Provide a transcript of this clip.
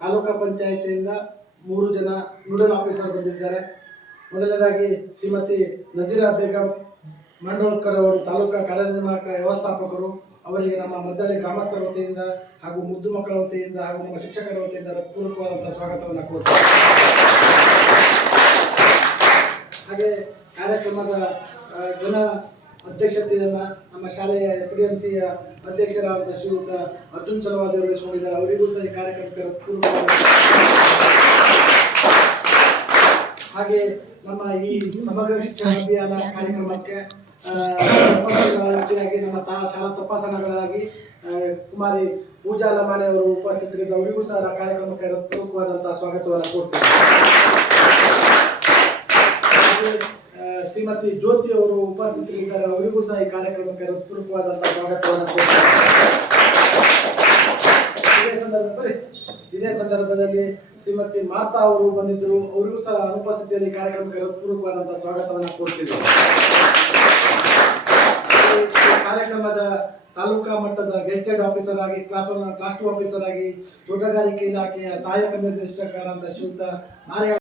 ತಾಲೂಕಾ ಪಂಚಾಯತಿಯಿಂದ ಮೂರು ಜನ nodal officer ಬಂದಿದ್ದಾರೆ. ಮೊದಲನೇದಾಗಿ ಶ್ರೀಮತಿ ನಜೀರಾ ಬೇಗಂ ಮಂಡೋಳ್ಕರ್ ಅವರು, ತಾಲೂಕಾ ಕಾರ್ಯನಿರ್ವಾಹಕ ವ್ಯವಸ್ಥಾಪಕರು, ಅವರಿಗೆ ನಮ್ಮ ಮದ್ದಳ್ಳಿ ಗ್ರಾಮಸ್ಥರ ವತಿಯಿಂದ ಹಾಗೂ ಮುದ್ದು ಮಕ್ಕಳ ವತಿಯಿಂದ ಹಾಗೂ ನಮ್ಮ ಶಿಕ್ಷಕರ ವತಿಯಿಂದ ಹೃತ್ಪೂರ್ವಕವಾದಂತಹ ಸ್ವಾಗತವನ್ನು ಕೊಡ್ತಾರೆ ಹಾಗೆ ಕಾರ್ಯಕ್ರಮದ ಜನ ಅಧ್ಯಕ್ಷತೆಯನ್ನ ನಮ್ಮ ಶಾಲೆಯ ಎಸ್ ಡಿ ಎಂ ಸಿಯ ಅಧ್ಯಕ್ಷರಾದ ಶ್ರೀಯುತ ಅರ್ಜುನ್ ಚಲವಾದಿ ವಹಿಸಿಕೊಂಡಿದ್ದಾರೆ ಅವರಿಗೂ ಸಹ ಈ ಕಾರ್ಯಕ್ರಮಕ್ಕೆ ಹಾಗೆ ನಮ್ಮ ಈ ಸಮಗ್ರ ಶಿಕ್ಷಣ ಅಭಿಯಾನ ಕಾರ್ಯಕ್ರಮಕ್ಕೆ ನಮ್ಮ ತಾ ಶಾಲಾ ತಪಾಸಣೆಗಳಾಗಿ ಕುಮಾರಿ ಪೂಜಾ ಲಮಾಣಿ ಅವರು ಉಪಸ್ಥಿತರಿದ್ದ ಅವರಿಗೂ ಸಹ ಕಾರ್ಯಕ್ರಮಕ್ಕೆ ಹೃತ್ಪೂರ್ವಕವಾದಂತಹ ಸ್ವಾಗತವನ್ನು ಕೊಡ್ತೇವೆ ಶ್ರೀಮತಿ ಜ್ಯೋತಿ ಅವರು ಉಪಸ್ಥಿತರಿದ್ದಾರೆ ಅವರಿಗೂ ಸಹ ಈ ಕಾರ್ಯಕ್ರಮಕ್ಕೆ ಹೃತ್ಪೂರ್ವಕವಾದ ಸ್ವಾಗತವನ್ನು ಇದೇ ಸಂದರ್ಭದಲ್ಲಿ ಶ್ರೀಮತಿ ಮಾತಾ ಅವರು ಬಂದಿದ್ದರು. ಅವರಿಗೂ ಸಹ ಅನುಪಸ್ಥಿತಿಯಲ್ಲಿ ಕಾರ್ಯಕ್ರಮಕ್ಕೆ ಹೃತ್ಪೂರ್ವಕವಾದಂತಹ ಸ್ವಾಗತವನ್ನು ಕೊಡ್ತಿದ್ದರು ಈ ಕಾರ್ಯಕ್ರಮದ ತಾಲೂಕಾ ಮಟ್ಟದ ಗೆಸ್ಟೆಡ್ ಆಫೀಸರ್ ಆಗಿ, ಕ್ಲಾಸ್ ಕ್ಲಾಸ್ ಟು ಆಫೀಸರ್ ಆಗಿ ತೋಟಗಾರಿಕೆ ಇಲಾಖೆಯ ಸಹಾಯಕ ನಿರ್ದೇಶಕರಾದ ಶ್ರೀಯುತ ನಾರಾಯಣ